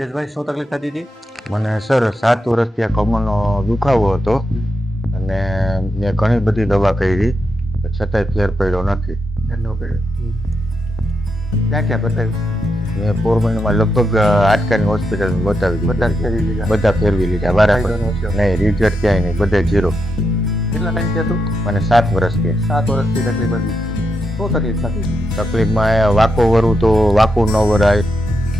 જયેશભાઈ શું તકલીફ થતી હતી? મને સર 7 વર્ષથી આ કમરનો દુખાવો હતો અને મેં ઘણી બધી દવા કરી છતાંય ફેર પડ્યો નથી. ક્યાં ક્યાં બતાવ્યું? મેં પોરબંદરમાં લગભગ આજકાલની હોસ્પિટલ બતાવી દીધી. બધા ફેરવી લીધા બરાબર. નહીં રિઝલ્ટ ક્યાંય નહીં, બધે ઝીરો. કેટલા ટાઈમ થયું? મને 7 વર્ષ કે 7 વર્ષથી તકલીફ હતી. શું તકલીફ થતી? તકલીફમાં વાકો વરું તો વાકું ન વરાય,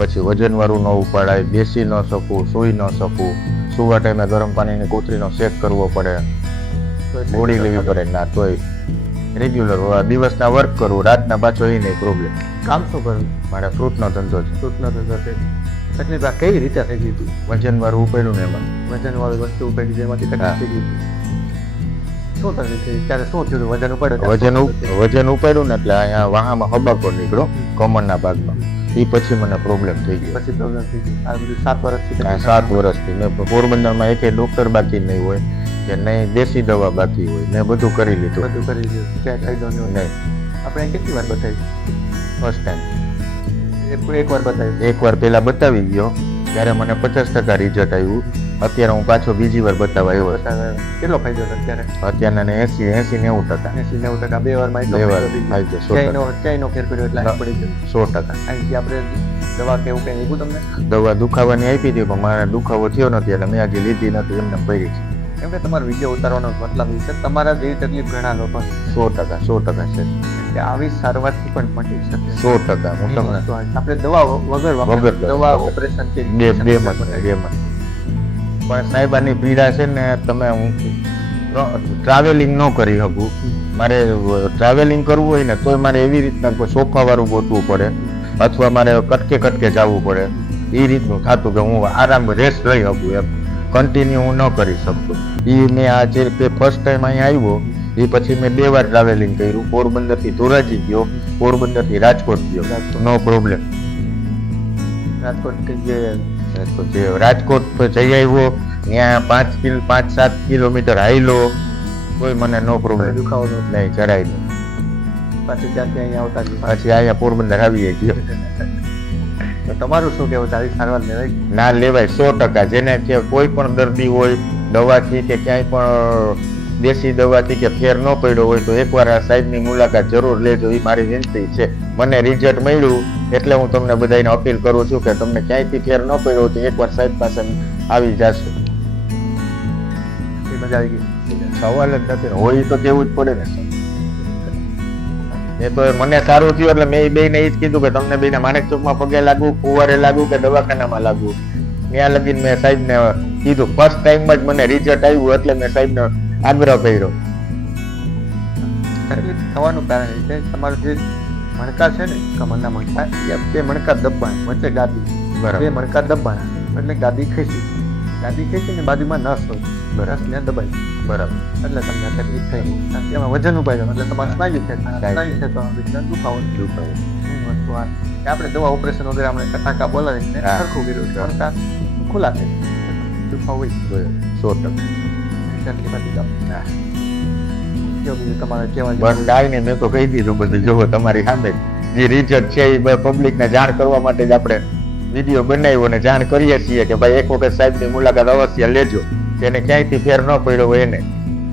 પછી વજન વાળું ન ઉપાડાય, બેસી ન શકું, સૂઈ ન શકું, સુવા ટાઈમે ગરમ પાણીની કોથળીનો શેક કરવો પડે, ગોળી લેવી પડે. ના તોય રેગ્યુલર દિવસના વર્ક કરું, રાતના પાછો એ નહીં પ્રોબ્લેમ. કામ શું કરવું? મારે ફ્રૂટનો ધંધો છે. સૂચનો ધંધો છે. તકલીફ આ કઈ રીતે થઈ ગઈ હતી? વજન વાળું ઉપાડ્યું ને એમાં વજન વાળી વસ્તુ ઉપાડી જેમાંથી તકલીફ થઈ ગઈ હતી. શું તકલીફ થઈ? ત્યારે શું થયું? વજન ઉપાડ્યું? વજન ઉપાડ્યું ને એટલે અહીંયા વાહામાં હબાકો નીકળ્યો કમરના ભાગમાં. એ પછી મને પ્રોબ્લેમ થઈ ગયો. પછી પ્રોબ્લેમ થઈ ગઈ. આ બધું 7 વર્ષથી? 7 વર્ષથી મેં પોરબંદરમાં એકેય ડોક્ટર બાકી નહીં હોય કે નહીં દેશી દવા બાકી હોય, મેં બધું કરી લીધું. બધું કરી લીધું, ક્યાંય ફાયદો નહીં. આપણે કેટલી વાર બતાવી? ફર્સ્ટ ટાઈમ એક વાર બતાવી. એકવાર પહેલા બતાવી ગયો ત્યારે મને 50% રિઝલ્ટ આવ્યું. અત્યારે હું પાછો બીજી વાર બતાવવા આવ્યો. કેટલો ફાયદો છે અત્યારે? અત્યારના 80-90%. 80-90% 2 વારમાં એટલો ફાયદો થઈ ગયો. ક્યાંયનો ફેર પડ્યો એટલે પડી ગયો 100%. અહીંથી આપણે દવા કે એવું કંઈ આપ્યું તમને? દવા દુખાવાની આપી હતી પણ મારે દુખાવો થયો નથી એટલે મેં હજી લીધી નથી, એમને પડી છે. એમ કે તમારો વિડીયો ઉતારવાનો મતલબ છે તમારા જેવી તકલીફ ઘણા લોકો 100% છે. કે આવી સારવારથી પણ મટી શકે 100%. હું તમને આપણે દવા વગર દવા ઓપરેશન કે બે માં પણ સાહેબાની પીડા છે ને, તમે હું ટ્રાવેલિંગ ન કરી શકું. મારે ટ્રાવેલિંગ કરવું હોય ને તોય મારે એવી રીતના કોઈ સોફા વાળું ગોતવું પડે અથવા મારે કટકે જવું પડે. એ રીતનું થતું કે હું આરામ રેસ્ટ લઈ શકું, એમ કન્ટિન્યુ હું ન કરી શકતો. એ મેં આ જે ફર્સ્ટ ટાઈમ અહીંયા આવ્યો એ પછી મેં 2 વાર ટ્રાવેલિંગ કર્યું. પોરબંદરથી ધોરાજી ગયો, પોરબંદરથી રાજકોટ ગયો, નો પ્રોબ્લેમ. રાજકોટ જઈ આવ્યો, ત્યાં 5-7 કિલોમીટર હાઈલો, કોઈ મને નો પ્રોબ્લેમ. દુખાવો નહીં, જરાય નહીં. પાછી ત્યાંથી અહીંયા આવતા પછી અહીંયા પોરબંદર આવી ગયો. તો તમારું શું કહેવું? તારી સારવાર લેવાય? ના લેવાય 100%. જેને કોઈ પણ દર્દી હોય દવાથી કે ક્યાંય પણ દેશી દવાથી કે ફેર ન પડ્યો હોય તો એકવાર આ સાહેબની મુલાકાત જરૂર લેજો, એ મારી વિનંતી છે. મને રિઝલ્ટ મળ્યું એટલે હું તમને બધાને અપીલ કરું છું કે તમને ક્યાંયથી ફેર ન પડ્યો તો એકવાર સાહેબ પાસે આવી જશો. મજા આવી ગઈ? સવાલ જ નથી, હોય તો કેવું જ પડે ને. એ તો મને સારું થયું એટલે મેં બેને એ જ કીધું કે તમને બેને માણેક ચોકમાં પગે લાગુ, ફુવારે લાગુ કે દવાખાનામાં લાગુ. ત્યાં લગીને મેં સાહેબને કીધું. ફર્સ્ટ ટાઈમમાં જ મને રિઝલ્ટ આવ્યું એટલે મેં સાહેબને આગ્રહ કર્યો. થવાનું કારણ એ છે તમારું જે મણકા છે ને, કમરના મણકા, એ 2 મણકા દબાણ વચ્ચે ગાદી, 2 મણકા દબાણ એટલે ગાદી ખેંચી ને બાજુમાં નસ હોય, નસ ને દબાઈ બરાબર એટલે તમને તકલીફ થઈ ગઈ. એમાં વજન ઉપાડ્યો એટલે તમારે સ્નાયુ છે તો દુખાવો વસ્તુ આ આપણે દવા ઓપરેશન વગેરે આપણે ટાંકા બોલાવીને સરખું કર્યું છે, મણકા ખુલ્લા થઈ દુખાવો હોય 100%. તમારે કેવા બસ કાંઈ નહીં, મેં તો કહી દીધું બધું. જોવો તમારી સામે જે રિઝલ્ટ છે એ પબ્લિકને જાણ કરવા માટે જ આપણે વિડીયો બનાવ્યો ને જાણ કરીએ છીએ કે ભાઈ એક વખત સાહેબની મુલાકાત અવશ્ય લેજો. તેને ક્યાંયથી ફેર ન પડ્યો હોય એને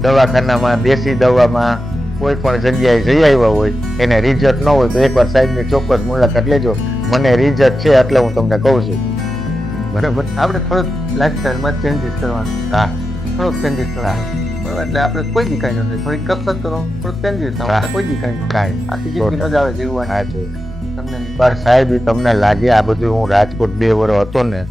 દવાખાનામાં દેશી દવામાં કોઈ પણ જગ્યાએ જઈ આવ્યા હોય એને રિઝલ્ટ ન હોય તો એકવાર સાહેબની ચોક્કસ મુલાકાત લેજો. મને રિઝલ્ટ છે એટલે હું તમને કહું છું. બરાબર. આપણે થોડોક લાઈફસ્ટાઈલમાં ચેન્જીસ કરવાનું. હા, થોડોક ચેન્જીસ કરવાનું. એટલે આપણે કોઈ દી કાંઈ નથી, થોડી કસરત કરો, થોડું ચેન્જીસ થાય, કોઈ દી કાંઈ આખી જિંદગી મજા આવે જીવવાની. તમને પણ સાહેબ તમને લાગે આ બધું હું રાજકોટ 2 વર્ષ હતો ને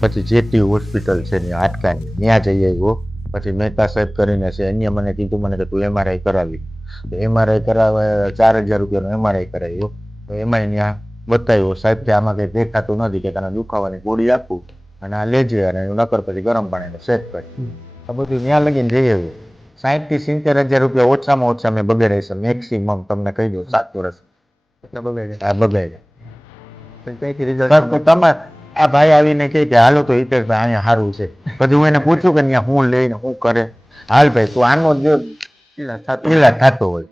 પછી જેટી હોસ્પિટલ છે ને હાડકાની, ત્યાં જઈ આવ્યો. પછી મહેતા સાહેબ કરીને છે, અન્ય મને કીધું મને કે તું MRI કરાવી. તો MRI કરાવવા 4000 રૂપિયાનો MRI કરાવ્યો. તો એમાંય ત્યાં બતાવ્યો સાહેબ કે આમાં કંઈ દેખાતું નથી કે તને દુખાવાની ગોળી આપું અને આ લેજે અને નકર પછી ગરમ પાણીને સેટ કરી. આ બધું ત્યાં લગીને જઈ આવ્યું. 60-70 હજાર રૂપિયા ઓછામાં ઓછા મેં બગાડે છે મેક્સિમમ. તમને કહી દઉં 7 વર્ષ બગાડે. તમારે આ ભાઈ આવીને કહે કે હાલો તો હિતેશભાઈ અહીંયા સારું છે. પછી હું એને પૂછું કે ત્યાં હું લઈને શું કરે. હાલ ભાઈ તું આનો જો ઈલાજ થતો હોય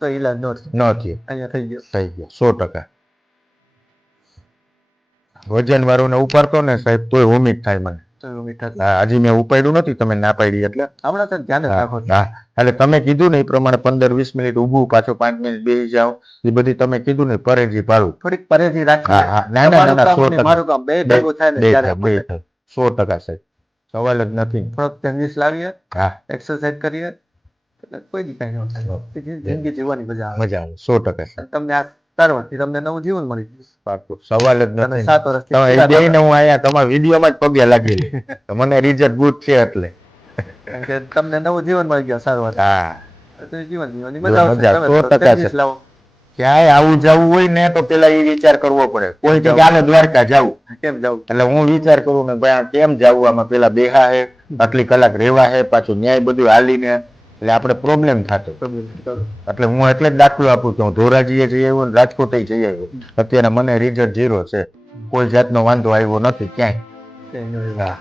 તો ઈલાજ ન થયો, અહીંયા થઈ ગયો 100%. વજન વાળું ને ઉપાડતો ને સાહેબ તોય વોમિટ થાય મને. તો એવું મીઠા હા, હજી મેં ઉપાડ્યું નથી, તમે ના પાડી એટલે. હમણાં તો ધ્યાન જ હા, રાખો છો. હા. એટલે તમે કીધું ને એ પ્રમાણે 15-20 મિનિટ ઊભું, પાછો 5 મિનિટ બેસી જાવ, એ બધી તમે કીધું ને પરેજી પાડું. થોડીક પરેજી રાખવી. હા, હા. ના, ના, ના, તમારું ના, કામ ને મારું કામ બે ભેગું થાય ને બે ત્યારે થાય, બે થાય. 100% સાહેબ, સવાલ જ નથી. થોડોક ચેન્જીસ લાવીએ, હા, એક્સરસાઇઝ કરીએ, એટલે કોઈ દી કાંઈ ન થાય. પછી જિંદગી જીવવાની મજા આવે. મજા આવે 100%. અને તમને આ સારવારથી તમને નવું જીવન મળી જશે. પાકું, સવાલ જ તમે નથી. 7 વર્ષથી તમે પીડા એ બેયને હતા. હું આયા તમારા વિડીયોમાં જ પગે લાગેલી. તો મને રિઝલ્ટ ગુડ છે એટલે. કારણ કે તમને નવું જીવન મળી ગયું સારવાર. હા, તો જીવન જીવવાની મજા આવશે. મજા તમે 100% ચેન્જીસ છે. લાવો. ક્યાંય આવું જવું હોય ને તો પેલા એ વિચાર કરવો પડે. કોઈ કે હાલે દ્વારકા જાવું, કેમ જાવું? એટલે હું વિચાર કરું ને ભાઈ આ કેમ જાવું, આમાં પેલા બેહા હે, આટલી કલાક રેવા હે, પાછું ન્યાય બધું હાલીને, એટલે આપણે પ્રોબ્લેમ થતો. એટલે હું એટલે જ દાખલો આપું કે હું ધોરાજીએ જઈ આવ્યો ને રાજકોટ જઈ આવ્યો. અત્યારે મને રિઝલ્ટ 0 છે, કોઈ જાતનો વાંધો આવ્યો નથી ક્યાંય. હા.